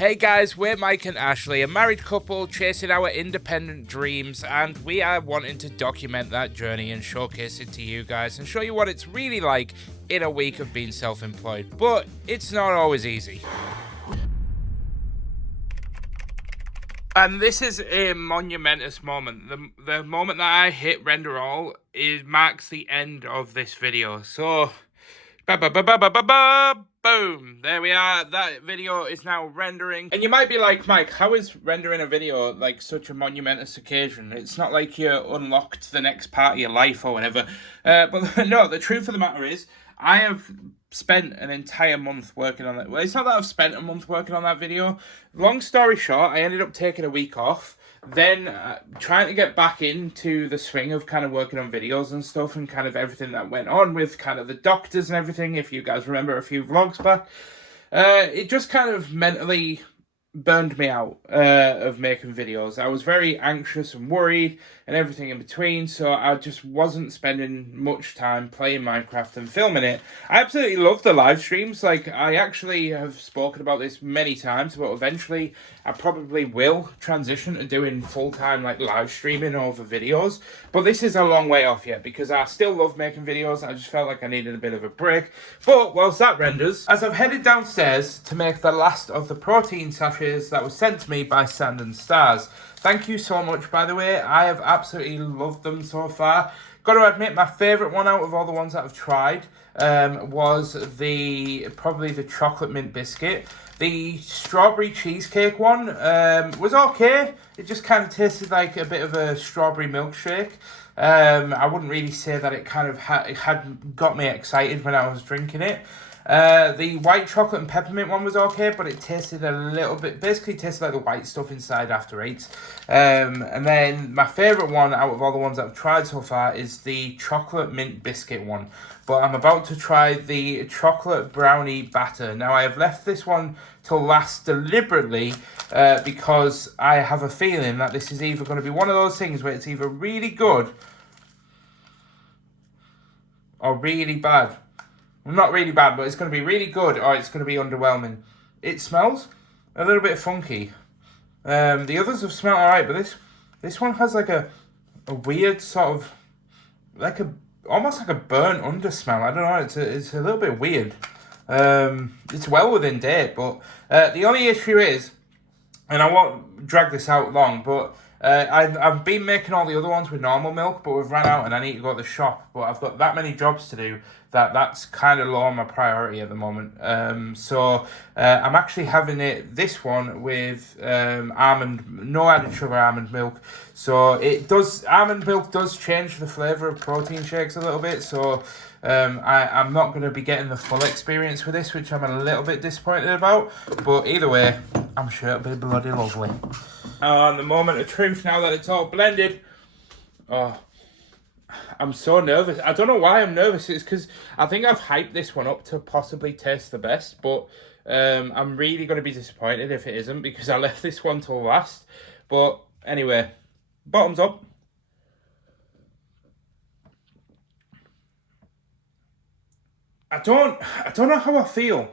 Hey guys, we're Mike and Ashley, a married couple chasing our independent dreams, and we are wanting to document that journey and showcase it to you guys and show you what it's really like in a week of being self-employed. But it's not always easy. And this is a monumentous moment. The moment that I hit render all marks the end of this video. So boom, there we are. That video is now rendering. And you might be like, Mike, how is rendering a video like such a monumentous occasion? It's not like you unlocked the next part of your life or whatever. But no, the truth of the matter is, I have spent an entire month working on that. Well, it's not that I've spent a month working on that video. Long story short, I ended up taking a week off. Then trying to get back into the swing of kind of working on videos and stuff and kind of everything that went on with kind of the doctors and everything, if you guys remember a few vlogs back. It just kind of mentally burned me out of making videos. I was very anxious and worried and everything in between, so I just wasn't spending much time playing Minecraft and filming it. I absolutely love the live streams. Like, I actually have spoken about this many times, but eventually I probably will transition to doing full-time like live streaming over videos, but this is a long way off yet because I still love making videos. I just felt like I needed a bit of a break. But whilst that renders, as I've headed downstairs to make the last of the protein sachets that was sent to me by Sand and Stars. Thank you so much, by the way. I have absolutely loved them so far. Got to admit, my favourite one out of all the ones that I've tried was probably the chocolate mint biscuit. The strawberry cheesecake one was okay. It just kind of tasted like a bit of a strawberry milkshake. I wouldn't really say that it kind of had got me excited when I was drinking it. The white chocolate and peppermint one was okay, but it tasted a little bit, basically tasted like the white stuff inside after eight. And then my favourite one out of all the ones that I've tried so far is the chocolate mint biscuit one. But I'm about to try the chocolate brownie batter. Now, I have left this one till last deliberately because I have a feeling that this is either going to be one of those things where it's either really good or really bad. Well, not really bad, but it's going to be really good or it's going to be underwhelming. It smells a little bit funky. The others have smelled alright, but this one has like a weird sort of, like almost like a burnt under smell. I don't know, it's a little bit weird. It's well within date, but the only issue is, and I won't drag this out long, but I've been making all the other ones with normal milk, but we've ran out and I need to go to the shop. But I've got that many jobs to do that's kind of low on my priority at the moment. So I'm actually having this one with no added sugar almond milk. So almond milk does change the flavour of protein shakes a little bit. So I'm not going to be getting the full experience with this, which I'm a little bit disappointed about. But either way, I'm sure it'll be bloody lovely. The moment of truth, now that it's all blended. Oh, I'm so nervous. I don't know why I'm nervous. It's because I think I've hyped this one up to possibly taste the best, but I'm really going to be disappointed if it isn't because I left this one till last. But anyway, bottoms up. I don't know how I feel.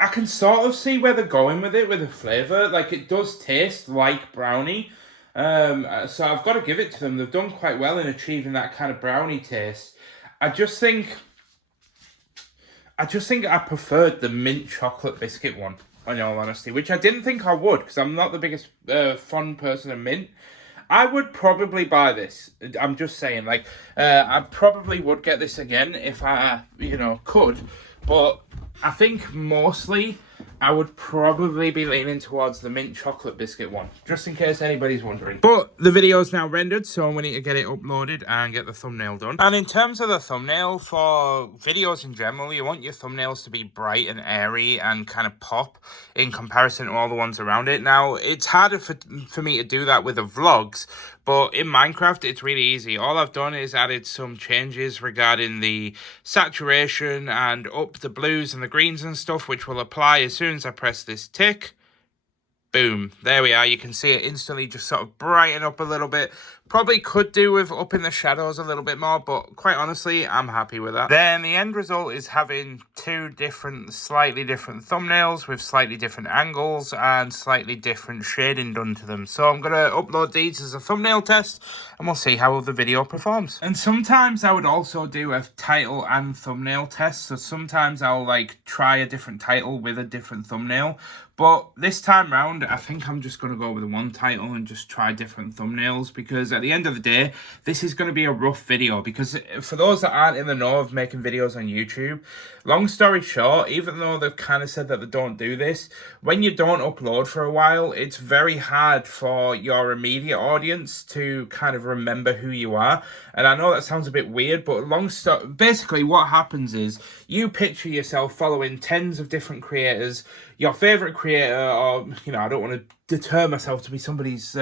I can sort of see where they're going with it, with the flavour. Like, it does taste like brownie. So I've got to give it to them. They've done quite well in achieving that kind of brownie taste. I just think I preferred the mint chocolate biscuit one, in all honesty, which I didn't think I would, because I'm not the biggest fond person of mint. I would probably buy this. I'm just saying, like, I probably would get this again if I, could. But I think mostly I would probably be leaning towards the mint chocolate biscuit one, just in case anybody's wondering. But the video's now rendered, so we need to get it uploaded and get the thumbnail done. And in terms of the thumbnail, for videos in general, you want your thumbnails to be bright and airy and kind of pop in comparison to all the ones around it. Now, it's harder for me to do that with the vlogs, but in Minecraft, it's really easy. All I've done is added some changes regarding the saturation and up the blues and the greens and stuff, which will apply as soon as I press this tick. Boom, there we are. You can see it instantly just sort of brighten up a little bit. Probably could do with upping the shadows a little bit more, but quite honestly, I'm happy with that. Then the end result is having two different, slightly different thumbnails with slightly different angles and slightly different shading done to them. So I'm going to upload these as a thumbnail test and we'll see how the video performs. And sometimes I would also do a title and thumbnail test. So sometimes I'll like try a different title with a different thumbnail. But this time round, I think I'm just going to go with one title and just try different thumbnails, because at the end of the day, this is going to be a rough video. Because for those that aren't in the know of making videos on YouTube, long story short, even though they've kind of said that they don't do this, when you don't upload for a while, it's very hard for your immediate audience to kind of remember who you are. And I know that sounds a bit weird, but basically what happens is you picture yourself following tens of different creators, your favorite creator, or, you know, I don't want to deter myself to be somebody's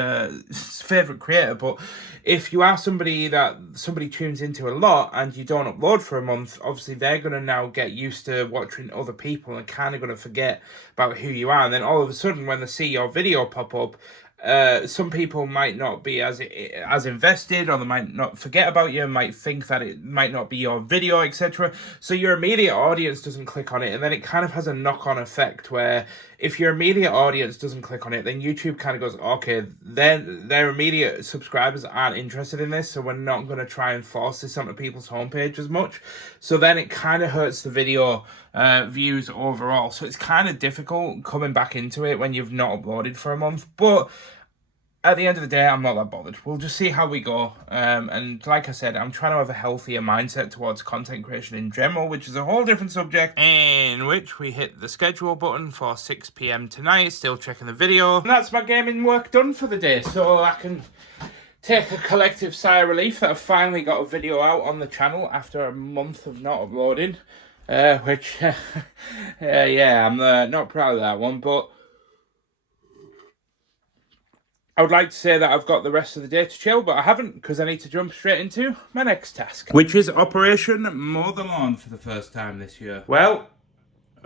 favorite creator, but if you are somebody that somebody tunes into a lot and you don't upload for a month, obviously they're going to now get used to watching other people and kind of going to forget about who you are. And then all of a sudden, when they see your video pop up, some people might not be as invested, or they might not forget about you, might think that it might not be your video, etc. So your immediate audience doesn't click on it, and then it kind of has a knock-on effect where if your immediate audience doesn't click on it, then YouTube kind of goes, okay, then their immediate subscribers aren't interested in this, so we're not going to try and force this onto people's homepage as much. So then it kind of hurts the video views overall. So it's kind of difficult coming back into it when you've not uploaded for a month. But at the end of the day, I'm not that bothered. We'll just see how we go. And like I said, I'm trying to have a healthier mindset towards content creation in general, which is a whole different subject, in which we hit the schedule button for 6 p.m. tonight, still checking the video. And that's my gaming work done for the day, so I can take a collective sigh of relief that I've finally got a video out on the channel after a month of not uploading. Which, yeah, I'm not proud of that one, but I would like to say that I've got the rest of the day to chill, but I haven't, because I need to jump straight into my next task, which is Operation Mow the Lawn for the first time this year. Well,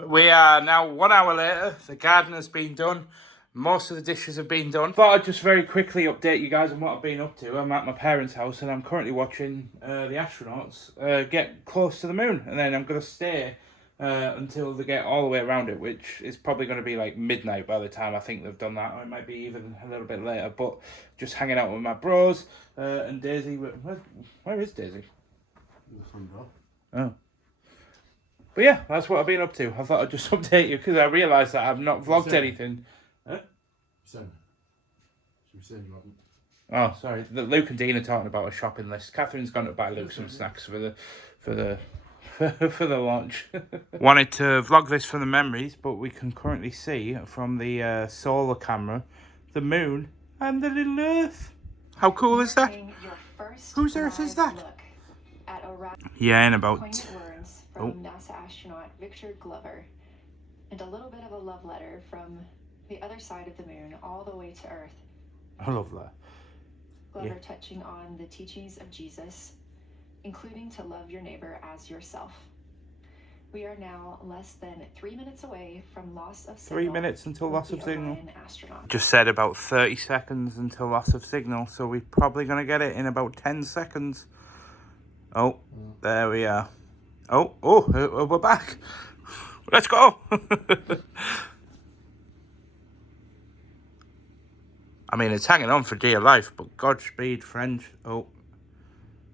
we are now 1 hour later. The garden has been done. Most of the dishes have been done. Thought I'd just very quickly update you guys on what I've been up to. I'm at my parents' house and I'm currently watching the astronauts get close to the moon. And then I'm going to stay until they get all the way around it, which is probably going to be like midnight by the time I think they've done that. Or it might be even a little bit later. But just hanging out with my bros and Daisy. Where is Daisy? In the front door. Oh. But yeah, that's what I've been up to. I thought I'd just update you because I realised that I've not vlogged anything. She was saying you haven't. Oh, sorry. Luke and Dean are talking about a shopping list. Catherine's gone to buy Luke some snacks for the launch. Wanted to vlog this for the memories, but we can currently see from the solar camera the moon and the little Earth. How cool is that? Whose Earth is that? Yeah, in about. Words from NASA astronaut Victor Glover, and a little bit of a love letter from the other side of the moon all the way to Earth. I love that. Glover touching on the teachings of Jesus, including to love your neighbor as yourself. We are now less than 3 minutes away from loss of signal. 3 minutes until loss of signal. Astronaut. Just said about 30 seconds until loss of signal, so we're probably going to get it in about 10 seconds. Oh, there we are. Oh, we're back. Let's go. I mean, it's hanging on for dear life, but Godspeed, friend. Oh,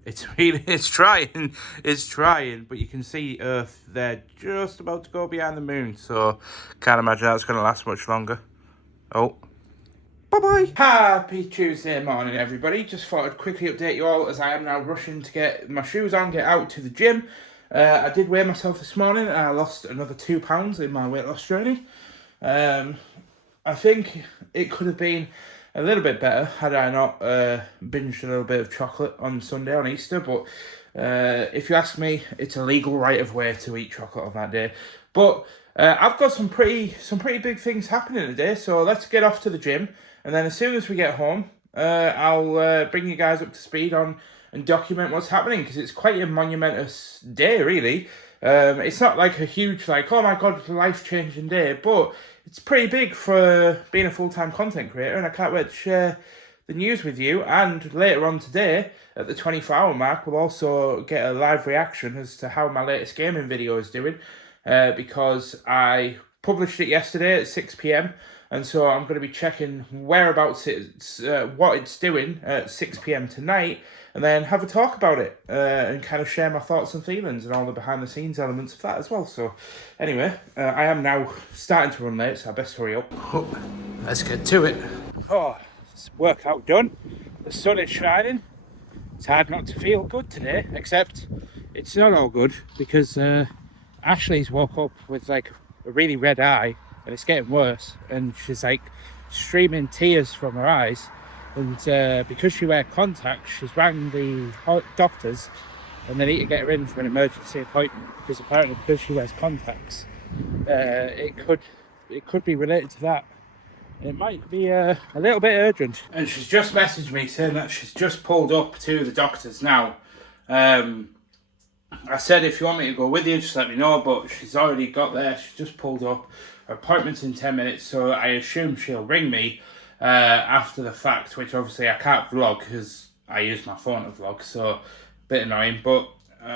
it's trying, but you can see Earth there just about to go behind the moon, so can't imagine that's going to last much longer. Oh, bye-bye. Happy Tuesday morning, everybody. Just thought I'd quickly update you all as I am now rushing to get my shoes on, get out to the gym. I did weigh myself this morning, and I lost another 2 pounds in my weight loss journey. I think it could have been a little bit better had I not binged a little bit of chocolate on Sunday on Easter, but if you ask me, it's a legal right of way to eat chocolate on that day. But I've got some pretty big things happening today, so let's get off to the gym, and then as soon as we get home, I'll bring you guys up to speed on and document what's happening, because it's quite a monumentous day, really. It's not like a huge, like, oh my god, life-changing day, but it's pretty big for being a full-time content creator, and I can't wait to share the news with you. And later on today, at the 24-hour mark, we'll also get a live reaction as to how my latest gaming video is doing, because I published it yesterday at 6 p.m, and so I'm going to be checking whereabouts it's, what it's doing at 6 p.m. tonight, and then have a talk about it, and kind of share my thoughts and feelings and all the behind-the-scenes elements of that as well. So, anyway, I am now starting to run late, so I best hurry up. Let's get to it. Oh, it's workout done. The sun is shining. It's hard not to feel good today, except it's not all good because Ashley's woke up with like a really red eye, and it's getting worse, and she's like streaming tears from her eyes, and because she wears contacts, she's rang the doctors and they need to get her in for an emergency appointment, because apparently because she wears contacts, it could be related to that. It might be a little bit urgent. And she's just messaged me saying that she's just pulled up to the doctor's now. I said, if you want me to go with you, just let me know, but she's already got there. She's just pulled up. Her appointment's in 10 minutes, so I assume she'll ring me after the fact, which obviously I can't vlog because I use my phone to vlog, so a bit annoying. But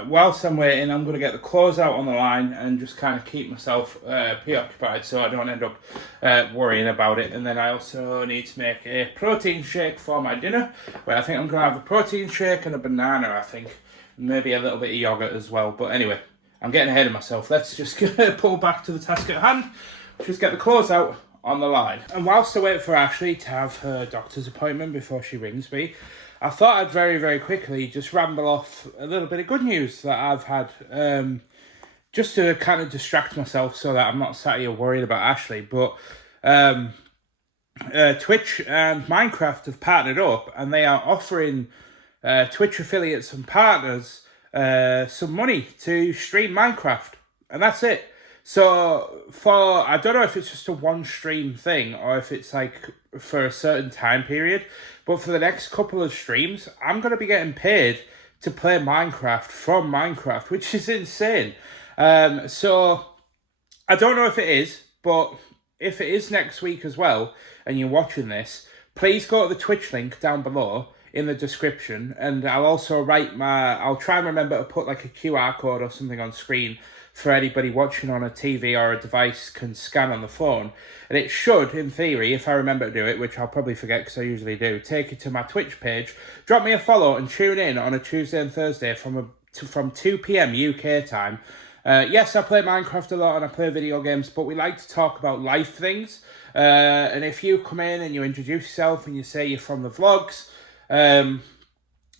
whilst I'm waiting, I'm going to get the clothes out on the line and just kind of keep myself preoccupied so I don't end up worrying about it. And then I also need to make a protein shake for my dinner, where I think I'm going to have a protein shake and a banana, I think. Maybe a little bit of yogurt as well. But anyway, I'm getting ahead of myself. Let's just pull back to the task at hand. Just get the clothes out on the line. And whilst I wait for Ashley to have her doctor's appointment before she rings me, I thought I'd very, very quickly just ramble off a little bit of good news that I've had, just to kind of distract myself so that I'm not sat here worried about Ashley. But Twitch and Minecraft have partnered up, and they are offering Twitch affiliates and partners some money to stream Minecraft, and that's it. So I don't know if it's just a one stream thing or if it's like for a certain time period, but for the next couple of streams, I'm going to be getting paid to play Minecraft from Minecraft, which is insane. So I don't know if it is, but if it is next week as well, and you're watching this, please go to the Twitch link down below in the description, and I'll also I'll try and remember to put like a QR code or something on screen for anybody watching on a TV or a device can scan on the phone, and it should, in theory, if I remember to do it, which I'll probably forget because I usually do, take you to my Twitch page, drop me a follow and tune in on a Tuesday and Thursday from 2 p.m. UK time. Yes, I play Minecraft a lot and I play video games, but we like to talk about life things, and if you come in and you introduce yourself and you say you're from the vlogs, and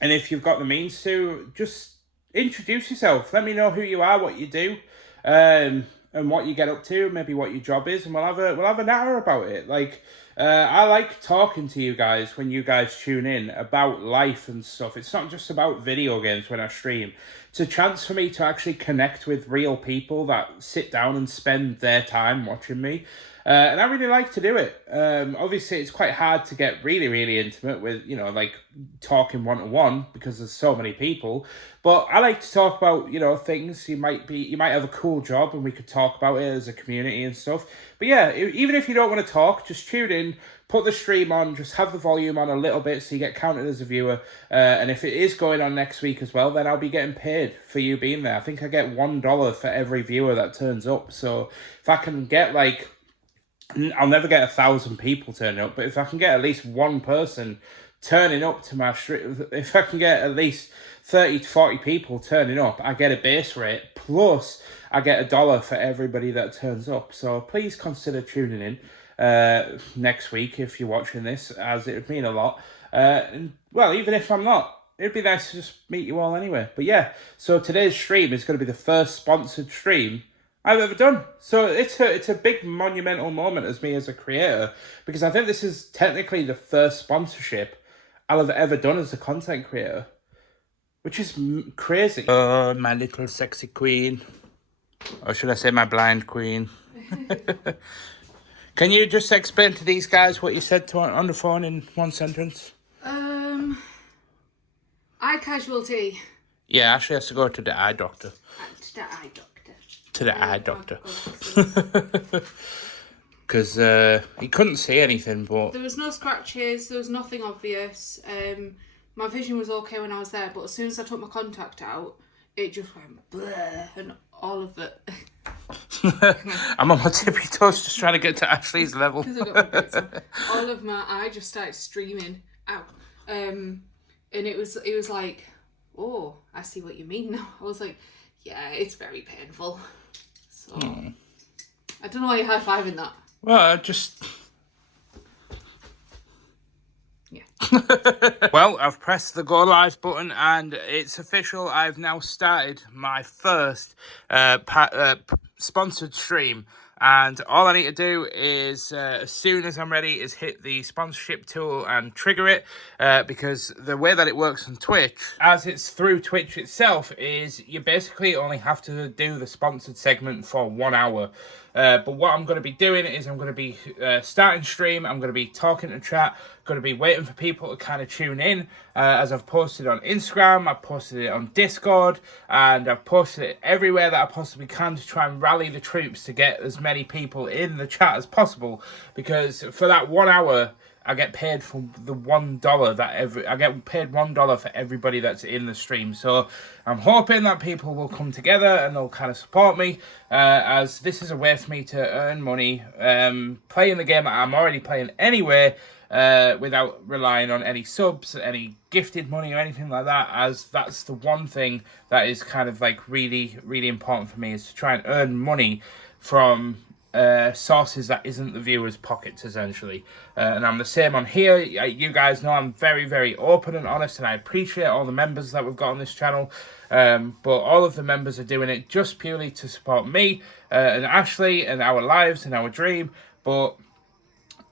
if you've got the means to, just introduce yourself. Let me know who you are, what you do, and what you get up to, maybe what your job is, and we'll have a natter about it. Like, I like talking to you guys when you guys tune in about life and stuff. It's not just about video games when I stream. It's a chance for me to actually connect with real people that sit down and spend their time watching me. And I really like to do it. Obviously, it's quite hard to get really, really intimate with, like talking one-to-one because there's so many people. But I like to talk about, things. You might have a cool job and we could talk about it as a community and stuff. But yeah, even if you don't want to talk, just tune in, put the stream on, just have the volume on a little bit so you get counted as a viewer. And if it is going on next week as well, then I'll be getting paid for you being there. I think I get $1 for every viewer that turns up. So if I can get I'll never get 1,000 people turning up, but if I can get at least one person turning up to my stream, if I can get at least 30 to 40 people turning up, I get a base rate, plus I get $1 for everybody that turns up. So please consider tuning in next week if you're watching this, as it would mean a lot. Well, even if I'm not, it'd be nice to just meet you all anyway. But yeah, so today's stream is going to be the first sponsored stream I've ever done. So it's a big monumental moment as me as a creator, because I think this is technically the first sponsorship I'll have ever done as a content creator, which is crazy. Oh, my little sexy queen. Or should I say my blind queen? Can you just explain to these guys what you said on the phone in one sentence? Eye casualty. Yeah, Ashley has to go to the eye doctor. To the eye doctor. To the eye doctor. because he couldn't see anything, but... There was no scratches, there was nothing obvious. My vision was okay when I was there, but as soon as I took my contact out, it just went bleh, and all of it. I'm on my tippy toes just trying to get to Ashley's level. All of my eye just started streaming out. And it was like, oh, I see what you mean now. I was like, yeah, it's very painful. So, I don't know why you're high-fiving that. Well, just... Yeah. Well, I've pressed the go live button and it's official. I've now started my first sponsored stream. And all I need to do is, as soon as I'm ready, is hit the sponsorship tool and trigger it. Because the way that it works on Twitch, as it's through Twitch itself, is you basically only have to do the sponsored segment for 1 hour. But what I'm going to be doing is I'm going to be starting stream. I'm going to be talking to chat. Going to be waiting for people to kind of tune in. As I've posted on Instagram, I've posted it on Discord, and I've posted it everywhere that I possibly can to try and rally the troops to get as many people in the chat as possible. Because for that 1 hour, I get paid for the $1 I get paid $1 for everybody that's in the stream. So I'm hoping that people will come together and they'll kind of support me, as this is a way for me to earn money, playing the game that I'm already playing anyway, without relying on any subs, any gifted money or anything like that, as that's the one thing that is kind of like really, really important for me, is to try and earn money from sources that isn't the viewers' pockets, essentially. And I'm the same on here. You guys know I'm very, very open and honest, and I appreciate all the members that we've got on this channel. But all of the members are doing it just purely to support me and Ashley and our lives and our dream. But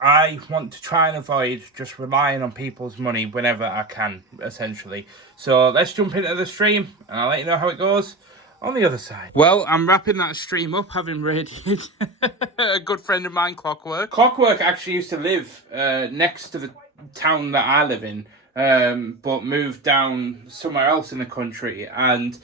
I want to try and avoid just relying on people's money whenever I can, essentially. So let's jump into the stream, and I'll let you know how it goes on the other side. Well, I'm wrapping that stream up, having raided a good friend of mine, Clockwork. Clockwork actually used to live next to the town that I live in, but moved down somewhere else in the country, and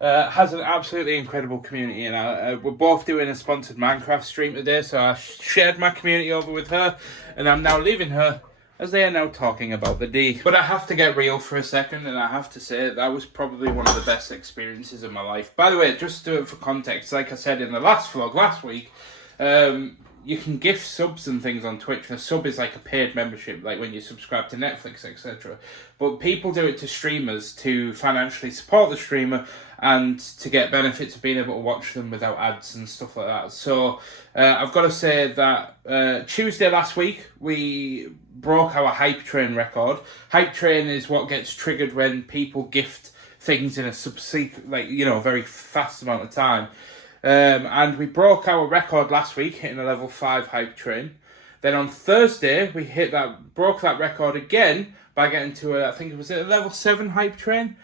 has an absolutely incredible community. And we're both doing a sponsored Minecraft stream today, so I shared my community over with her, and I'm now leaving her, as they are now talking about the D. But I have to get real for a second, and I have to say that was probably one of the best experiences of my life. By the way, just for context, like I said in the last vlog last week, you can gift subs and things on Twitch. A sub is like a paid membership, like when you subscribe to Netflix, etc. But people do it to streamers to financially support the streamer and to get benefits of being able to watch them without ads and stuff like that. So I've got to say that Tuesday last week, we broke our Hype Train record. Hype Train is what gets triggered when people gift things in a subsequent, very fast amount of time. And we broke our record last week, hitting a level 5 Hype Train. Then on Thursday, we broke that record again by getting to a level 7 Hype Train.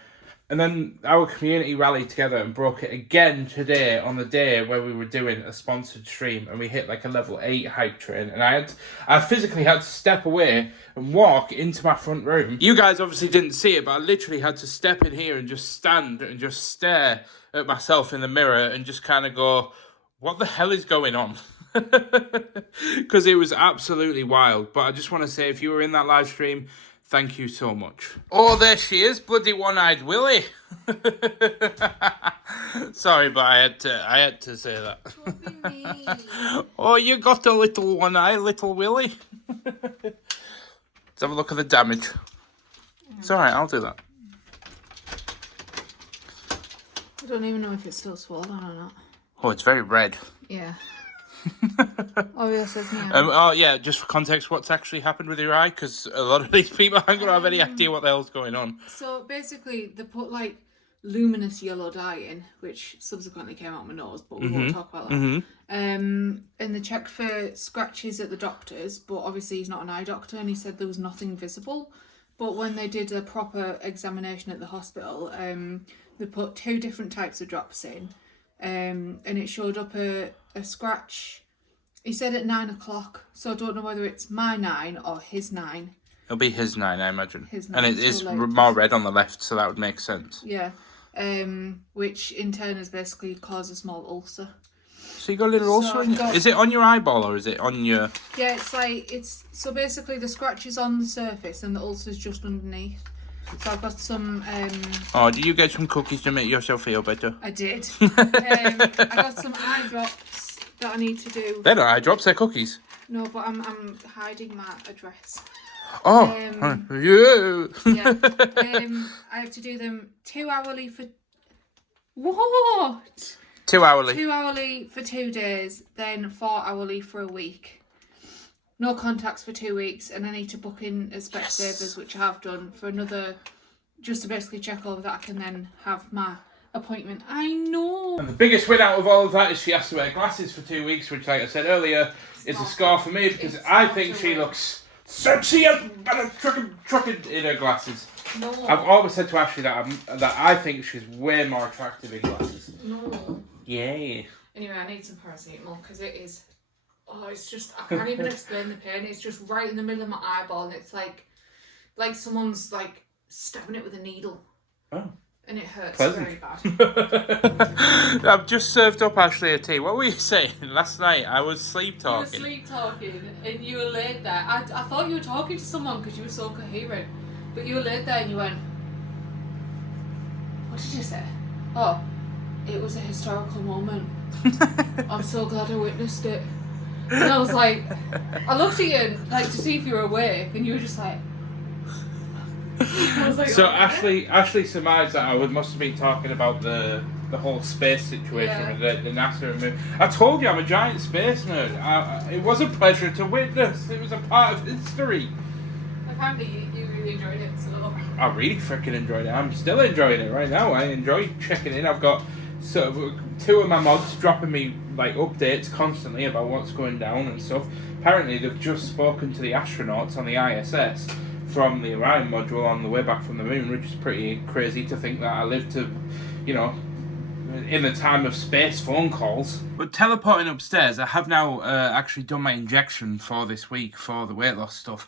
And then our community rallied together and broke it again today on the day where we were doing a sponsored stream, and we hit like a level 8 Hype Train. And I physically had to step away and walk into my front room. You guys obviously didn't see it, but I literally had to step in here and just stand and just stare at myself in the mirror and just kind of go, what the hell is going on? Because it was absolutely wild. But I just want to say, if you were in that live stream, thank you so much. Oh, there she is, bloody one-eyed Willy. Sorry, but I had to say that. Don't be mean. Oh, you got a little one eye, little Willy. Let's have a look at the damage. It's alright, I'll do that. I don't even know if it's still swollen or not. Oh, it's very red. Yeah. Oh, yeah, says me. Yeah, just for context, what's actually happened with your eye? Because a lot of these people aren't going to have any idea what the hell's going on. So basically, they put like luminous yellow dye in, which subsequently came out my nose, but we won't talk about that. And they checked for scratches at the doctor's, but obviously he's not an eye doctor, and he said there was nothing visible. But when they did a proper examination at the hospital, they put 2 different types of drops in, and it showed up a scratch. He said at 9 o'clock, so I don't know whether it's my 9 or his 9. It'll be his 9, I imagine. His 9, and it is so like, more red on the left, so that would make sense. Yeah, which in turn has basically caused a small ulcer. So you got a little ulcer in it. Is it on your eyeball or is it on your... Yeah, it's like, so basically the scratch is on the surface and the ulcer's just underneath. So I've got some... Oh, did you get some cookies to make yourself feel better? I did. I got some eye drops that I need to do. They're not eye drops, they're cookies. No, but I'm hiding my address. Oh, yeah. I have to do them 2 hourly for... What? 2 hourly. 2 hourly for 2 days, then 4 hourly for a week. No contacts for 2 weeks, and I need to book in a Specsavers, which I have done, for another, just to basically check over that I can then have my appointment. I know. And the biggest win out of all of that is she has to wear glasses for 2 weeks, which, like I said earlier, is a score for me because I think she looks sexy and trucking in her glasses. No. I've always said to Ashley that I think she's way more attractive in glasses. No. Yeah. Anyway, I need some paracetamol because it is... Oh, it's just... I can't even explain the pain. It's just right in the middle of my eyeball and it's like someone's like stabbing it with a needle. Oh. And it hurts Pleasant. very bad. I've just served up Ashley a tea. What were you saying? Last night I was sleep talking. You were sleep talking and you were laid there. I thought you were talking to someone because you were so coherent. But you were laid there and you went... What did you say? Oh, it was a historical moment. I'm so glad I witnessed it. And I was like... I looked at you like to see if you were awake and you were just like... I was like, So oh, Ashley surmised that I must have been talking about the whole space situation with the NASA and I told you I'm a giant space nerd. It was a pleasure to witness. It was a part of history. Apparently you really enjoyed it, so... I really freaking enjoyed it. I'm still enjoying it right now. I enjoy checking in. I've got two of my mods dropping me like updates constantly about what's going down and stuff. Apparently they've just spoken to the astronauts on the ISS from the Orion module on the way back from the moon, which is pretty crazy to think that I lived to, in the time of space phone calls. But teleporting upstairs, I have now actually done my injection for this week for the weight loss stuff,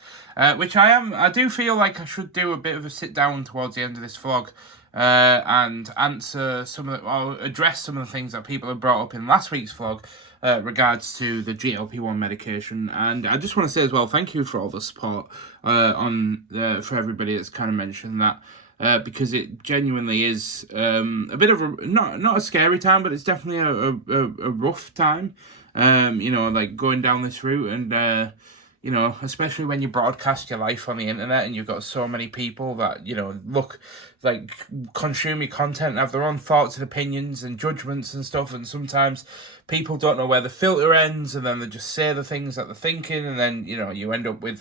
which I do feel like I should do a bit of a sit down towards the end of this vlog and answer or address some of the things that people have brought up in last week's vlog regards to the GLP-1 medication. And I just want to say as well, thank you for all the support for everybody that's kind of mentioned that. Because it genuinely is a bit of a not a scary time, but it's definitely a rough time. Like going down this route, and especially when you broadcast your life on the internet, and you've got so many people that look like consume your content and have their own thoughts and opinions and judgments and stuff, and sometimes people don't know where the filter ends, and then they just say the things that they're thinking, and then you end up with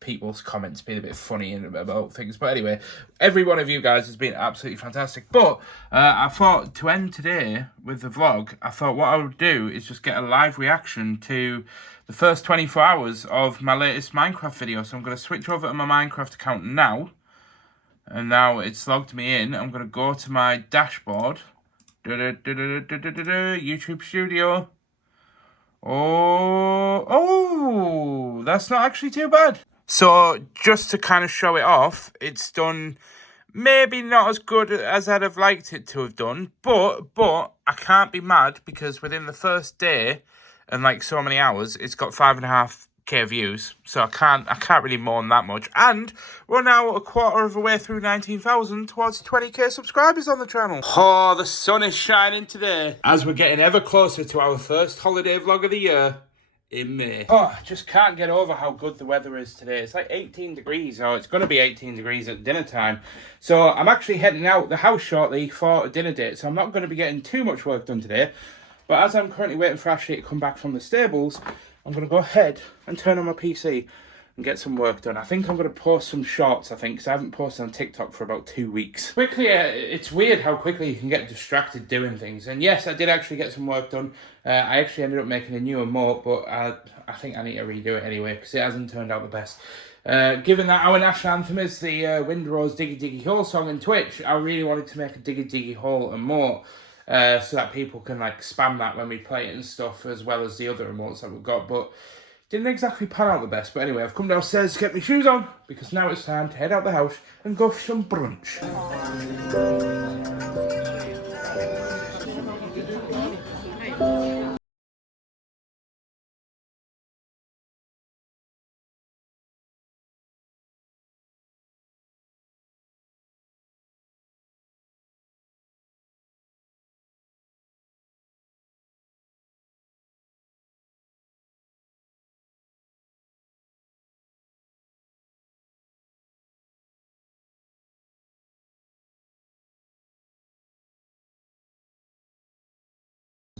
people's comments being a bit funny about things. But anyway, every one of you guys has been absolutely fantastic. But I thought to end today with the vlog, I thought what I would do is just get a live reaction to the first 24 hours of my latest Minecraft video. So I'm going to switch over to my Minecraft account now. And now it's logged me in. I'm going to go to my dashboard. YouTube Studio. Oh, that's not actually too bad. So just to kind of show it off, it's done maybe not as good as I'd have liked it to have done, but I can't be mad because within the first day and like so many hours, it's got 5.5k views. So I can't really mourn that much. And we're now a quarter of the way through 19,000 towards 20k subscribers on the channel. Oh, the sun is shining today as we're getting ever closer to our first holiday vlog of the year in May. Oh, I just can't get over how good the weather is today. It's like 18 degrees, or it's going to be 18 degrees at dinner time. So I'm actually heading out the house shortly for a dinner date, so I'm not going to be getting too much work done today. But as I'm currently waiting for Ashley to come back from the stables, I'm going to go ahead and turn on my PC and get some work done. I think I'm going to post some shorts, because I haven't posted on TikTok for about 2 weeks. Quickly, it's weird how quickly you can get distracted doing things. And yes, I did actually get some work done. I actually ended up making a new emote, but I think I need to redo it anyway, because it hasn't turned out the best. Given that our national anthem is the Windrose Diggy Diggy Hole song on Twitch, I really wanted to make a Diggy Diggy Hole emote. So that people can like spam that when we play it and stuff, as well as the other emotes that we've got, but didn't exactly pan out the best. But anyway, I've come downstairs to get my shoes on, because now it's time to head out the house and go for some brunch.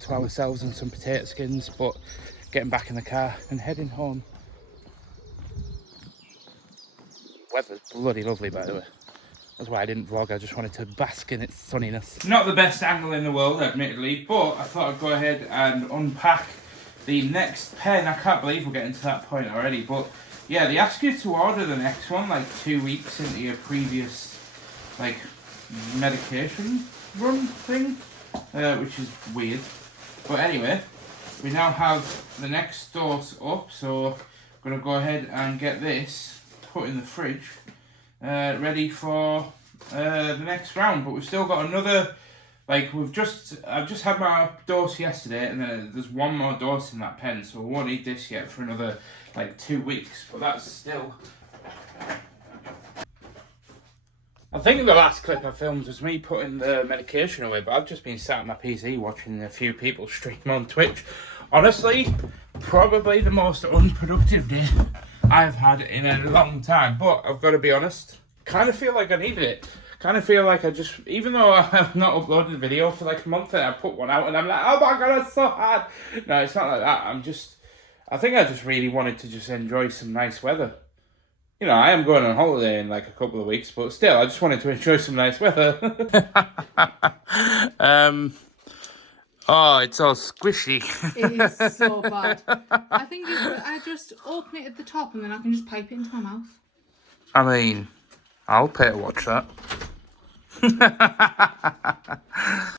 to ourselves and some potato skins, but getting back in the car and heading home. Weather's bloody lovely, by the way. That's why I didn't vlog, I just wanted to bask in its sunniness. Not the best angle in the world, admittedly, but I thought I'd go ahead and unpack the next pen. I can't believe we're getting to that point already, but yeah, they ask you to order the next one like 2 weeks into your previous like medication run thing, which is weird. But anyway, we now have the next dose up, so I'm gonna go ahead and get this put in the fridge, ready for the next round. But we've still got another, like I've just had my dose yesterday, and then there's one more dose in that pen, so we won't need this yet for another like 2 weeks, but that's still... I think the last clip I filmed was me putting the medication away, but I've just been sat at my PC watching a few people stream on Twitch. Honestly, probably the most unproductive day I've had in a long time, but I've got to be honest, kind of feel like I needed it. Kind of feel like I just, even though I've not uploaded a video for like a month and I put one out and I'm like, oh my god, it's so hard. No, it's not like that. I think I just really wanted to just enjoy some nice weather. You know, I am going on holiday in like a couple of weeks, but still, I just wanted to enjoy some nice weather. Oh, it's all squishy. It is so bad. I think if I just open it at the top and then I can just pipe it into my mouth. I mean, I'll pay to watch that.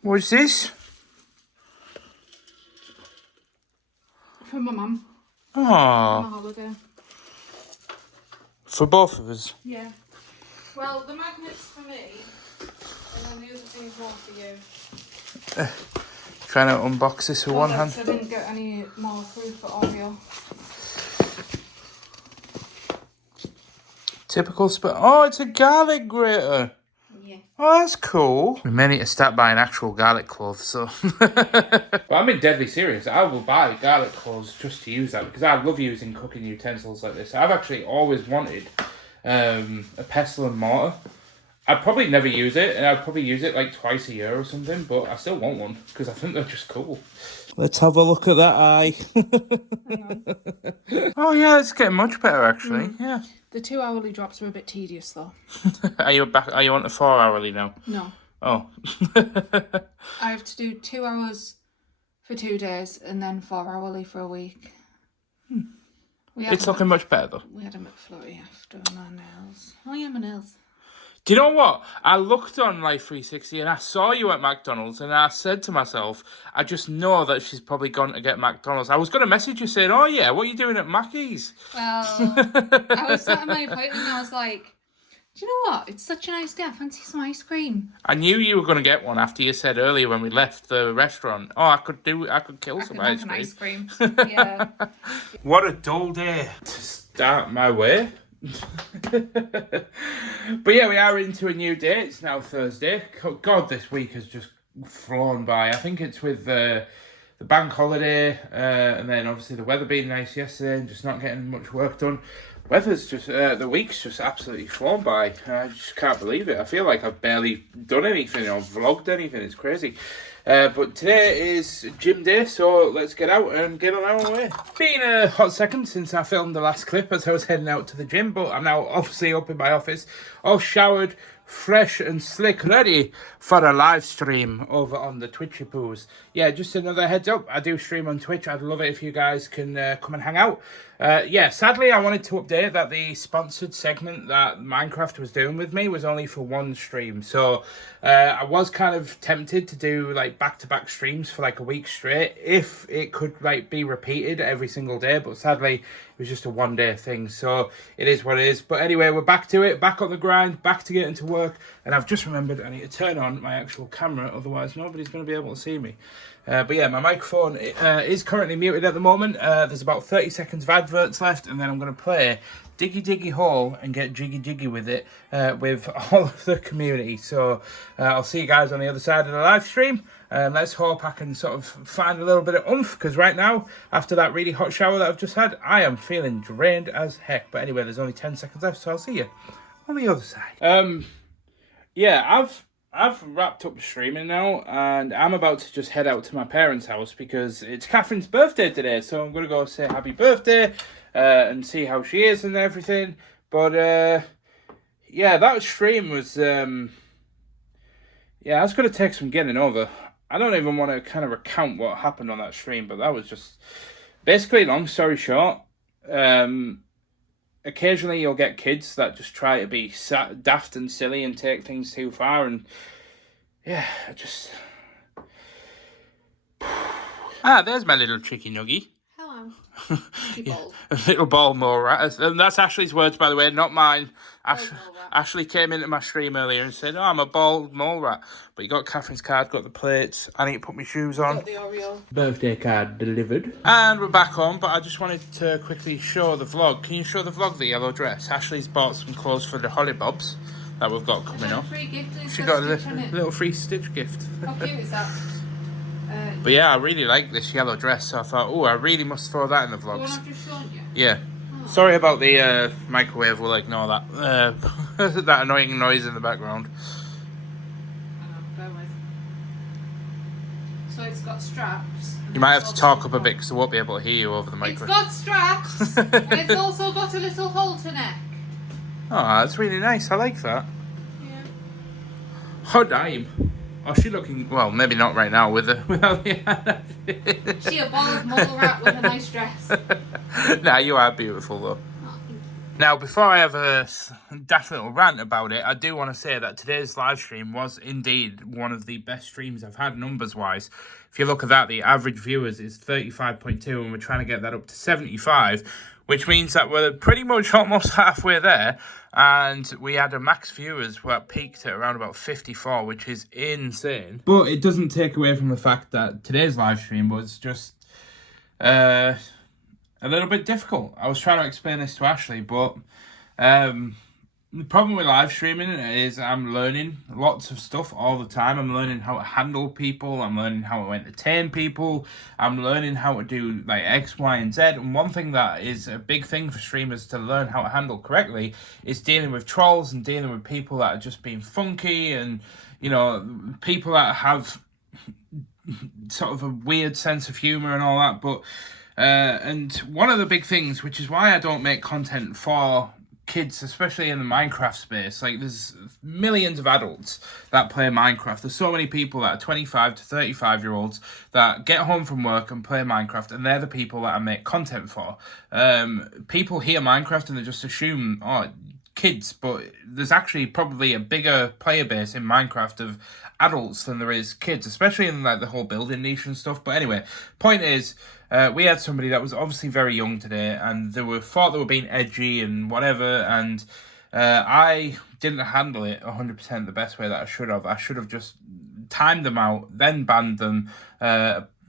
What's this? From my mum. Oh, On a holiday. for both of us. Yeah. Well, the magnet's for me, and then the other thing's more for you. Trying to unbox this with one hand. I didn't get any more food for Oreo. Typical oh, it's a garlic grater. Yeah. Oh, that's cool. We may need to start buying actual garlic cloves, so. Well, I'm being deadly serious. I will buy garlic cloves just to use that, because I love using cooking utensils like this. I've actually always wanted a pestle and mortar. I'd probably never use it, and I'd probably use it like twice a year or something, but I still want one, because I think they're just cool. Let's have a look at that eye. Hang on. Oh yeah, it's getting much better actually. Yeah. The 2 hourly drops are a bit tedious though. Are you back? Are you on the 4 hourly now? No. Oh. I have to do 2 hours for 2 days and then 4 hourly for a week. It's looking much better though. We had a McFlurry after my nails. Oh yeah, my nails. Do you know what? I looked on Life 360 and I saw you at McDonald's and I said to myself, I just know that she's probably gone to get McDonald's. I was going to message you saying, oh yeah, what are you doing at Mackey's? Well, I was sat at my appointment and I was like, do you know what? It's such a nice day. I fancy some ice cream. I knew you were going to get one after you said earlier when we left the restaurant. Oh, I could kill some ice cream. Ice cream. Yeah. What a dull day to start my way. But yeah, we are into a new day. It's now Thursday. God, this week has just flown by. I think it's with the bank holiday, and then obviously the weather being nice yesterday and just not getting much work done. Weather's just, the week's just absolutely flown by. I just can't believe it. I feel like I've barely done anything or vlogged anything. It's crazy. But today is gym day, so let's get out and get on our way. Been a hot second since I filmed the last clip as I was heading out to the gym, but I'm now obviously up in my office, all showered, fresh and slick, ready for a live stream over on the Twitchy Poos. Yeah, just another heads up, I do stream on Twitch. I'd love it if you guys can come and hang out. Yeah, sadly I wanted to update that the sponsored segment that Minecraft was doing with me was only for one stream. So I was kind of tempted to do like back-to-back streams for like a week straight if it could like be repeated every single day, but sadly it was just a one-day thing, so it is what it is. But anyway, we're back to it, back on the grind, back to getting to work, and I've just remembered I need to turn on my actual camera, otherwise nobody's going to be able to see me. But yeah, my microphone is currently muted at the moment. There's about 30 seconds of adverts left, and then I'm going to play Diggy Diggy Hole and get jiggy jiggy with it with all of the community. So I'll see you guys on the other side of the live stream. Let's hope I can sort of find a little bit of oomph, because right now, after that really hot shower that I've just had, I am feeling drained as heck. But anyway, there's only 10 seconds left, so I'll see you on the other side. Yeah, I've wrapped up streaming now, and I'm about to just head out to my parents' house because it's Catherine's birthday today. So I'm gonna go say happy birthday and see how she is and everything. But yeah, that stream was yeah, that's gonna take some getting over. I don't even want to kind of recount what happened on that stream, but that was just basically, long story short. Occasionally you'll get kids that just try to be daft and silly and take things too far, and yeah, I just... Ah, there's my little chicky nuggy. Hello. A little ball mole rat. And that's Ashley's words, by the way, not mine. Ashley came into my stream earlier and said, "Oh, I'm a bald mole rat." But you got Catherine's card, got the plates. I need to put my shoes on. Got the Oreo. Birthday card delivered. And we're back home, but I just wanted to quickly show the vlog. Can you show the vlog the yellow dress? Ashley's bought some clothes for the Holly Bobs that we've got coming up. Free gift. She got a little free stitch gift. How cute is that? But yeah, I really like this yellow dress, so I thought, oh, I really must throw that in the The one vlogs. I've just shown you? Yeah. Sorry about the microwave, we'll ignore that. That annoying noise in the background. Hang on, bear with. So it's got straps. You might have to talk up a bit because I won't be able to hear you over the It's microwave. got straps, and it's also got a little halter neck. Oh, that's really nice, I like that. Yeah. Oh, damn. Oh, she looking, well, maybe not right now without the... She a bald mole rat with a nice dress. Nah, you are beautiful though. Now, before I have a daft little rant about it, I do want to say that today's live stream was indeed one of the best streams I've had numbers-wise. If you look at that, the average viewers is 35.2, and we're trying to get that up to 75, which means that we're pretty much almost halfway there. And we had a max viewers that peaked at around about 54, which is insane. But it doesn't take away from the fact that today's live stream was just a little bit difficult. I was trying to explain this to Ashley, but the problem with live streaming is I'm learning lots of stuff all the time. I'm learning how to handle people. I'm learning how to entertain people. I'm learning how to do like X, Y, and Z. And one thing that is a big thing for streamers to learn how to handle correctly is dealing with trolls and dealing with people that are just being funky and, you know, people that have sort of a weird sense of humor and all that. But and one of the big things, which is why I don't make content for kids, especially in the Minecraft space, like there's millions of adults that play Minecraft. There's so many people that are 25 to 35 year olds that get home from work and play Minecraft, and they're the people that I make content for. People hear Minecraft and they just assume, oh, kids, but there's actually probably a bigger player base in Minecraft of adults than there is kids, especially in like the whole building niche and stuff. But anyway, point is, we had somebody that was obviously very young today, and thought they were being edgy and whatever, and I didn't handle it 100% the best way that I should have. I should have just timed them out, then banned them,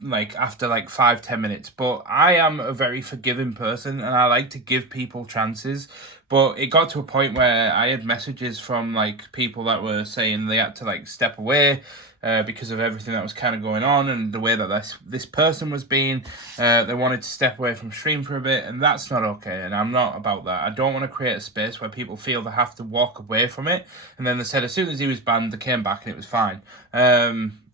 like after like 5-10 minutes. But I am a very forgiving person, and I like to give people chances. But it got to a point where I had messages from like people that were saying they had to like step away because of everything that was kind of going on and the way that this person was being. They wanted to step away from stream for a bit, and that's not okay. And I'm not about that. I don't want to create a space where people feel they have to walk away from it. And then they said as soon as he was banned, they came back and it was fine.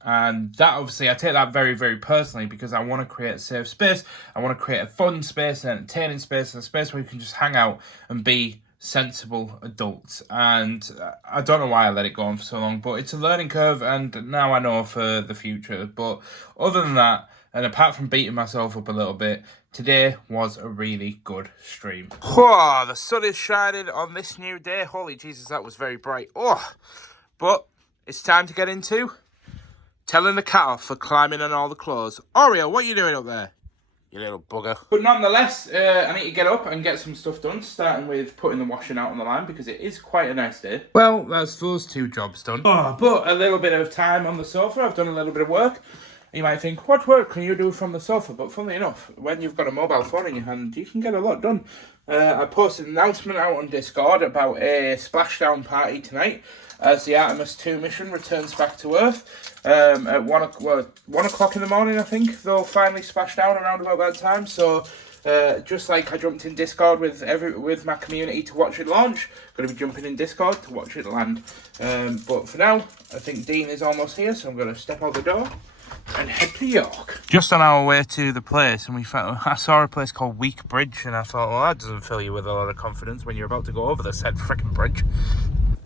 And that obviously, I take that very, very personally because I want to create a safe space. I want to create a fun space, an entertaining space, and a space where you can just hang out and be sensible adults. And I don't know why I let it go on for so long, but it's a learning curve, and now I know for the future. But other than that, and apart from beating myself up a little bit, today was a really good stream. Whoa, the sun is shining on this new day. Holy Jesus, that was very bright. Oh, but it's time to get into telling the cat off for climbing on all the clothes. Oreo, what are you doing up there? You little bugger. But nonetheless, I need to get up and get some stuff done, starting with putting the washing out on the line because it is quite a nice day. Well, that's those two jobs done. Oh, but a little bit of time on the sofa. I've done a little bit of work. You might think, what work can you do from the sofa? But funnily enough, when you've got a mobile phone in your hand, you can get a lot done. I posted an announcement out on Discord about a splashdown party tonight as the Artemis 2 mission returns back to Earth. At 1 o'clock in the morning, I think they'll finally splash down around about that time. So Just like I jumped in Discord with my community to watch it launch, going to be jumping in Discord to watch it land. But for now, I think Dean is almost here, so I'm going to step out the door and head to York. Just on our way to the place, and I saw a place called Week Bridge, and I thought, well, that doesn't fill you with a lot of confidence when you're about to go over the said frickin' bridge.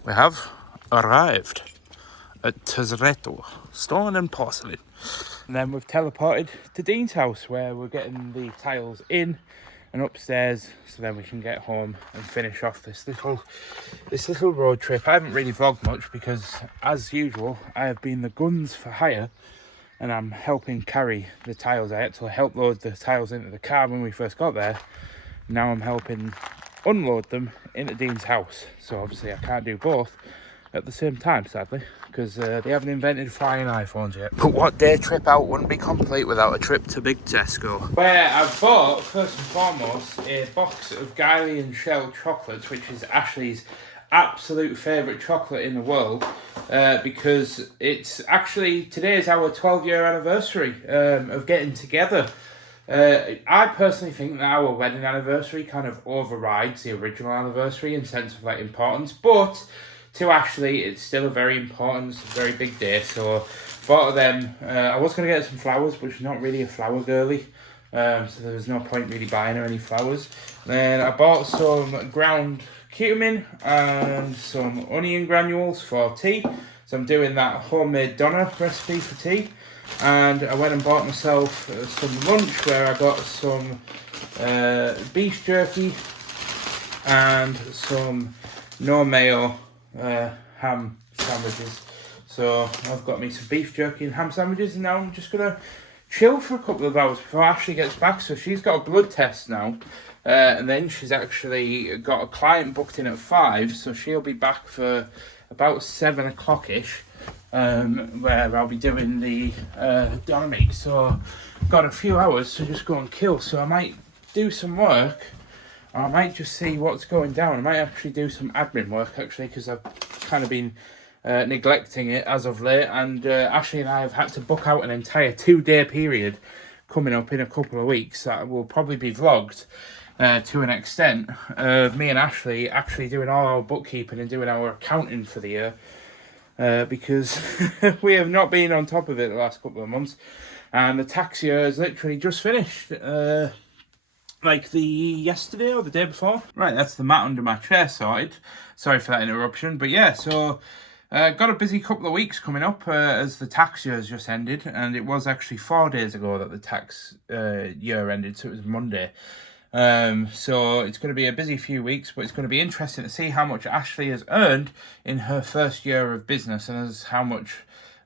We have arrived at Tesoretto, Stone and Porcelain. And then we've teleported to Dean's house, where we're getting the tiles in and upstairs, so then we can get home and finish off this little road trip. I haven't really vlogged much because, as usual, I have been the guns for hire, and I'm helping carry the tiles. I had to help load the tiles into the car when we first got there. Now I'm helping unload them into Dean's house. So obviously I can't do both at the same time, sadly, because they haven't invented flying iPhones yet. But what day trip out wouldn't be complete without a trip to Big Tesco, where I bought, first and foremost, a box of Guiley and Shell chocolates, which is Ashley's absolute favourite chocolate in the world, because it's actually, today is our 12-year anniversary of getting together. I personally think that our wedding anniversary kind of overrides the original anniversary in sense of like importance, but to Ashley it's still a very important, it's a very big day. So bought her them. I was going to get some flowers, but she's not really a flower girly, so there was no point really buying her any flowers. Then I bought some ground cumin and some onion granules for tea, so I'm doing that homemade doner recipe for tea. And I went and bought myself some lunch, where I got some beef jerky and some no mayo ham sandwiches. So I've got me some beef jerky and ham sandwiches, and now I'm just going to chill for a couple of hours before Ashley gets back. So she's got a blood test now, and then she's actually got a client booked in at 5, so she'll be back for about 7 o'clock-ish, where I'll be doing the doner meat. So got a few hours to just go and kill, so I might do some work, or I might just see what's going down. I might actually do some admin work, actually, because I've kind of been neglecting it as of late, and Ashley and I have had to book out an entire 2-day period coming up in a couple of weeks that will probably be vlogged to an extent, of me and Ashley actually doing all our bookkeeping and doing our accounting for the year, because we have not been on top of it the last couple of months, and the tax year is literally just finished, like yesterday or the day before. Right, that's the mat under my chair sorted. Sorry for that interruption, but yeah, so got a busy couple of weeks coming up as the tax year has just ended, and it was actually 4 days ago that the tax year ended, so it was Monday. So it's going to be a busy few weeks, but it's going to be interesting to see how much Ashley has earned in her first year of business, and as how much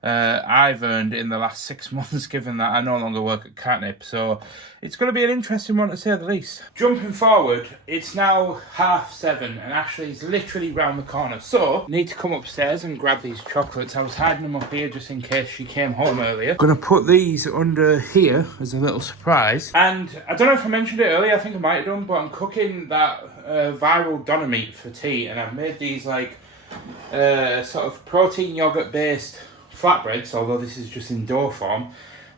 I've earned in the last 6 months, given that I no longer work at Catnip. So it's going to be an interesting one, to say the least. Jumping forward, it's now 7:30 and Ashley's literally round the corner, so need to come upstairs and grab these chocolates. I was hiding them up here just in case she came home earlier. Gonna put these under here as a little surprise. And I don't know if I mentioned it earlier, I think I might have done, but I'm cooking that viral doner meat for tea, and I've made these like sort of protein yogurt based flatbreads, although this is just in dough form,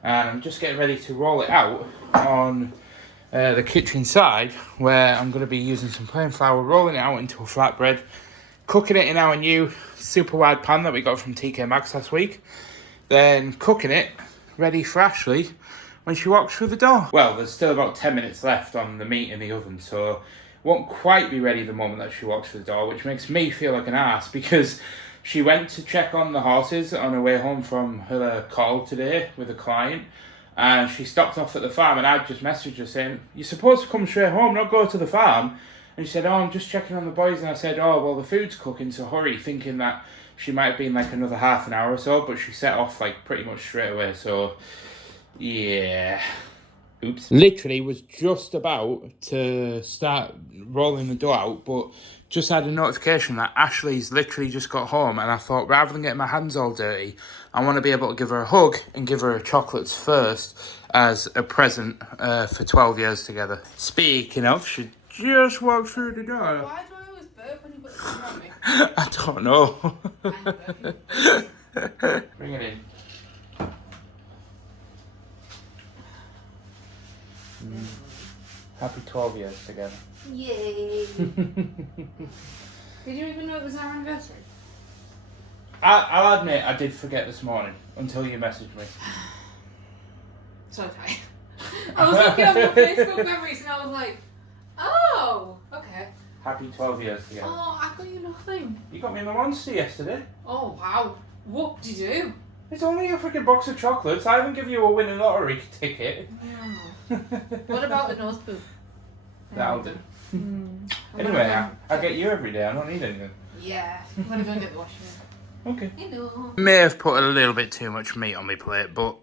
and I'm just getting ready to roll it out on the kitchen side, where I'm going to be using some plain flour, rolling it out into a flatbread, cooking it in our new super wide pan that we got from TK Maxx last week, then cooking it ready for Ashley when she walks through the door. Well, there's still about 10 minutes left on the meat in the oven, so won't quite be ready the moment that she walks through the door, which makes me feel like an ass, because she went to check on the horses on her way home from her call today with a client, and she stopped off at the farm, and I just messaged her saying, you're supposed to come straight home, not go to the farm. And she said, oh, I'm just checking on the boys. And I said, oh, well, the food's cooking, so hurry, thinking that she might have been like another half an hour or so, but she set off like pretty much straight away. So yeah, oops. Literally was just about to start rolling the dough out, but just had a notification that Ashley's literally just got home, and I thought, rather than getting my hands all dirty, I want to be able to give her a hug and give her her chocolates first as a present for 12 years together. Speaking of, she just walked through the door. Why do I always burp when you put something on me? I don't know. Bring it in. Happy 12 years together. Yay! Did you even know it was our anniversary? I'll admit I did forget this morning until you messaged me. So okay. I was looking at my Facebook memories and I was like, oh, okay. Happy 12 years together. Oh, I got you nothing. You got me my Monster yesterday. Oh, wow. What did you do? It's only a freaking box of chocolates. I haven't given you a winning lottery ticket. What about the nose boot? That'll do. Anyway, I get you every day. I don't need anything. Yeah, I'm gonna go and get the washing. Okay. Hello. May have put a little bit too much meat on my plate, but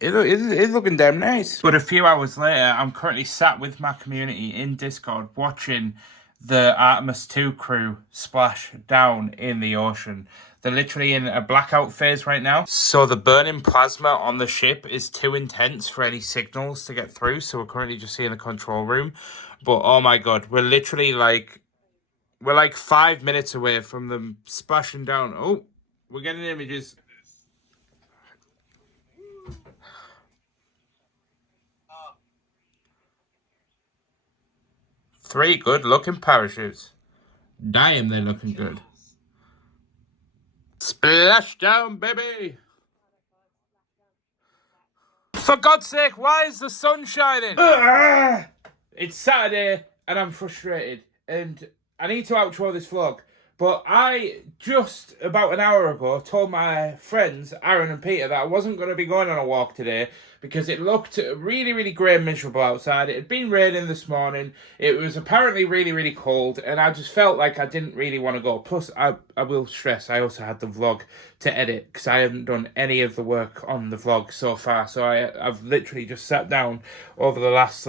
it's looking damn nice. But a few hours later, I'm currently sat with my community in Discord watching the Artemis 2 crew splash down in the ocean. They're literally in a blackout phase right now. So the burning plasma on the ship is too intense for any signals to get through. So we're currently just seeing the control room. But oh my God, we're literally like 5 minutes away from them splashing down. Oh, we're getting images. Three good looking parachutes. Damn, they're looking good. Splash down, baby! For God's sake, why is the sun shining? It's Saturday and I'm frustrated and I need to outro this vlog. But I just about an hour ago told my friends, Aaron and Peter, that I wasn't going to be going on a walk today because it looked really, really grey and miserable outside. It had been raining this morning. It was apparently really, really cold and I just felt like I didn't really want to go. Plus, I will stress, I also had the vlog to edit because I haven't done any of the work on the vlog so far. So I've literally just sat down over the last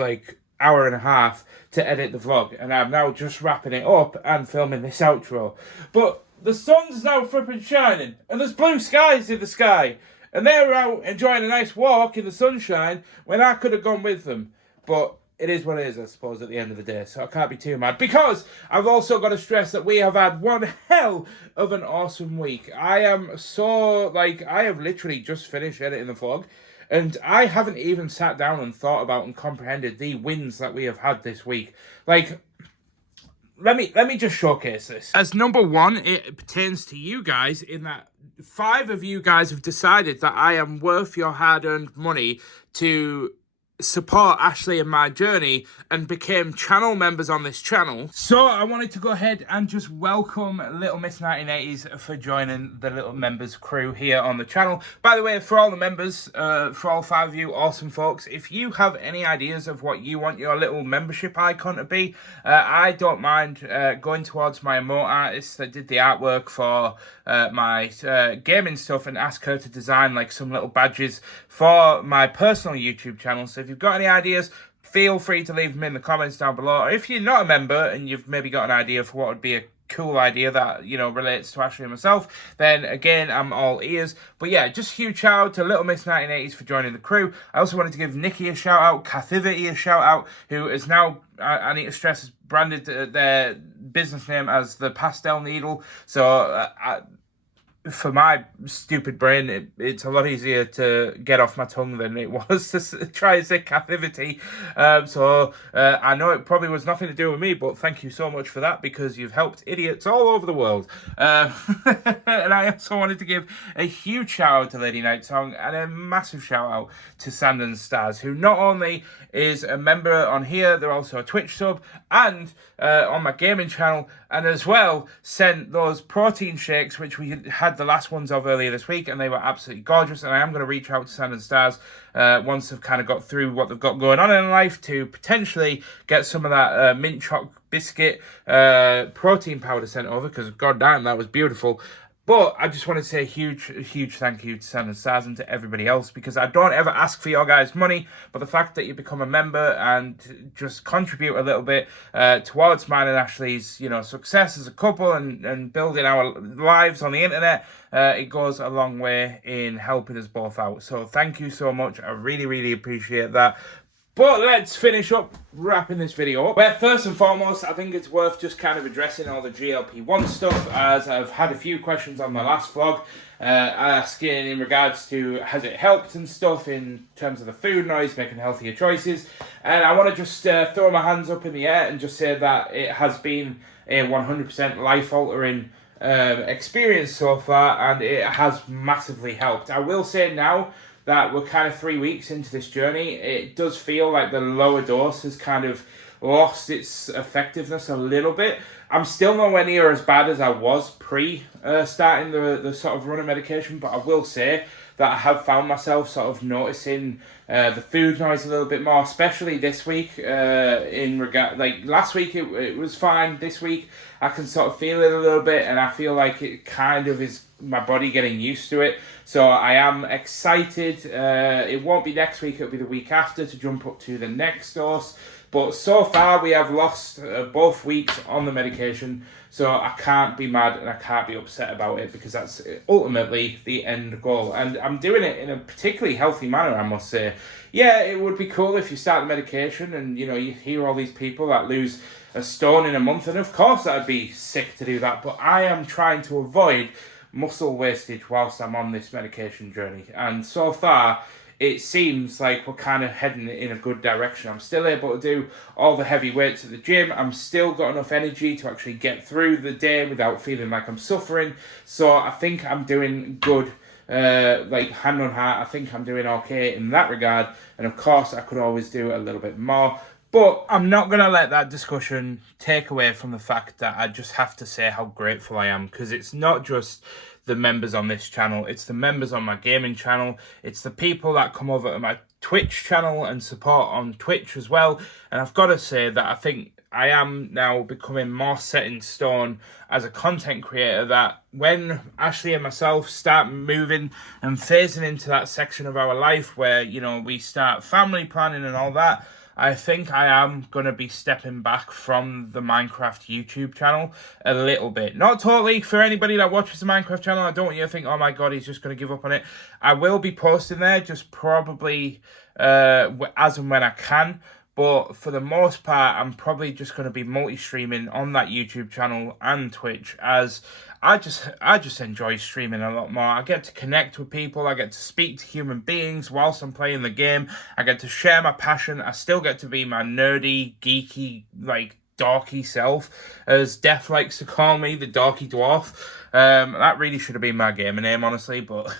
hour and a half to edit the vlog, and I'm now just wrapping it up and filming this outro. But the sun's now flipping shining, and there's blue skies in the sky, and they're out enjoying a nice walk in the sunshine when I could have gone with them. But it is what it is, I suppose, at the end of the day, so I can't be too mad, because I've also got to stress that we have had one hell of an awesome week. I am so, I have literally just finished editing the vlog, and I haven't even sat down and thought about and comprehended the wins that we have had this week. Let me just showcase this. As number one, it pertains to you guys in that 5 of you guys have decided that I am worth your hard-earned money to support Ashley and my journey and became channel members on this channel. So I wanted to go ahead and just welcome Little Miss 1980s for joining the Little Members crew here on the channel. By the way, for all the members, for all 5 of you awesome folks, if you have any ideas of what you want your little membership icon to be, I don't mind going towards my emote artist that did the artwork for my gaming stuff and ask her to design some little badges for my personal YouTube channel. So if you've got any ideas, feel free to leave them in the comments down below. Or if you're not a member and you've maybe got an idea for what would be a cool idea that, relates to Ashley and myself, then again, I'm all ears. But yeah, just huge shout out to Little Miss 1980s for joining the crew. I also wanted to give Nikki a shout out, Cathivity a shout out, who is now, I need to stress, has branded their business name as the Pastel Needle. So for my stupid brain, it's a lot easier to get off my tongue than it was to try and say Cathivity. So I know it probably was nothing to do with me, but thank you so much for that, because you've helped idiots all over the world. And I also wanted to give a huge shout out to Lady Night Song and a massive shout out to Sand and Stars, who not only is a member on here, they're also a Twitch sub and on my gaming channel, and as well sent those protein shakes, which we had the last ones of earlier this week, and they were absolutely gorgeous. And I am going to reach out to Sand and Stars once they've kind of got through what they've got going on in life to potentially get some of that mint choc biscuit protein powder sent over, because goddamn, that was beautiful. But I just want to say a huge thank you to Sand and Stars and to everybody else, because I don't ever ask for your guys' money, but the fact that you become a member and just contribute a little bit towards mine and Ashley's, success as a couple and building our lives on the internet, it goes a long way in helping us both out. So thank you so much. I really, really appreciate that. But let's finish up wrapping this video up. Where first and foremost, I think it's worth just kind of addressing all the GLP-1 stuff, as I've had a few questions on my last vlog asking in regards to has it helped and stuff in terms of the food noise, making healthier choices. And I want to just throw my hands up in the air and just say that it has been a 100% life-altering experience so far, and it has massively helped. I will say now that we're kind of 3 weeks into this journey, it does feel like the lower dose has kind of lost its effectiveness a little bit. I'm still nowhere near as bad as I was starting the sort of running medication, but I will say that I have found myself sort of noticing the food noise a little bit more, especially this week. Like last week it was fine. This week I can sort of feel it a little bit, and I feel like it kind of is my body getting used to it. So I am excited. It won't be next week, it'll be the week after to jump up to the next dose. But so far we have lost both weeks on the medication, so I can't be mad and I can't be upset about it, because that's ultimately the end goal. And I'm doing it in a particularly healthy manner, I must say. Yeah, it would be cool if you start the medication and, you know, you hear all these people that lose a stone in a month, and of course I'd be sick to do that, but I am trying to avoid muscle wastage whilst I'm on this medication journey. And so far, it seems like we're kind of heading in a good direction. I'm still able to do all the heavy weights at the gym. I'm still got enough energy to actually get through the day without feeling like I'm suffering. So I think I'm doing good. Like hand on heart, I think I'm doing okay in that regard. And of course, I could always do a little bit more. But I'm not going to let that discussion take away from the fact that I just have to say how grateful I am, because it's not just the members on this channel, it's the members on my gaming channel, it's the people that come over to my Twitch channel and support on Twitch as well. And I've got to say that I think I am now becoming more set in stone as a content creator, that when Ashley and myself start moving and phasing into that section of our life where, you know, we start family planning and all that, I think I am going to be stepping back from the Minecraft YouTube channel a little bit. Not totally. For anybody that watches the Minecraft channel, I don't want you to think, oh my god, he's just going to give up on it. I will be posting there, just probably as and when I can. But for the most part, I'm probably just going to be multi-streaming on that YouTube channel and Twitch, as I just enjoy streaming a lot more. I get to connect with people. I get to speak to human beings whilst I'm playing the game. I get to share my passion. I still get to be my nerdy, geeky, like, dorky self, as Def likes to call me, the dorky dwarf. That really should have been my gamer name, honestly, but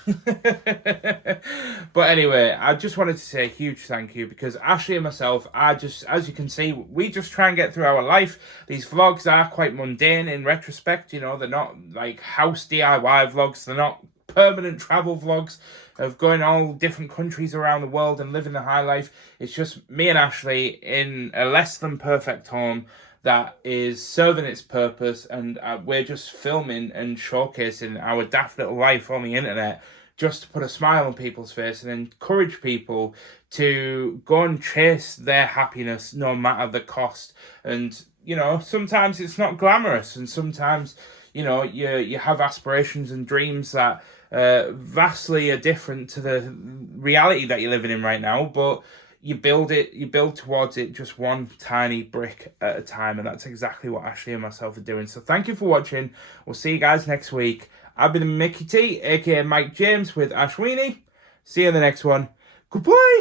but anyway, I just wanted to say a huge thank you, because Ashley and myself are just, as you can see, we just try and get through our life. These vlogs are quite mundane in retrospect, you know, they're not like house DIY vlogs, they're not permanent travel vlogs of going all different countries around the world and living the high life. It's just me and Ashley in a less than perfect home that is serving its purpose, and we're just filming and showcasing our daft little life on the internet just to put a smile on people's face and encourage people to go and chase their happiness no matter the cost. And, you know, sometimes it's not glamorous, and sometimes, you know, you have aspirations and dreams that vastly are different to the reality that you're living in right now, but you build towards it just one tiny brick at a time, and that's exactly what Ashley and myself are doing. So thank you for watching. We'll see you guys next week. I've been Mickey T, aka Mike James, with Ash Weenie. See you in the next one. Goodbye.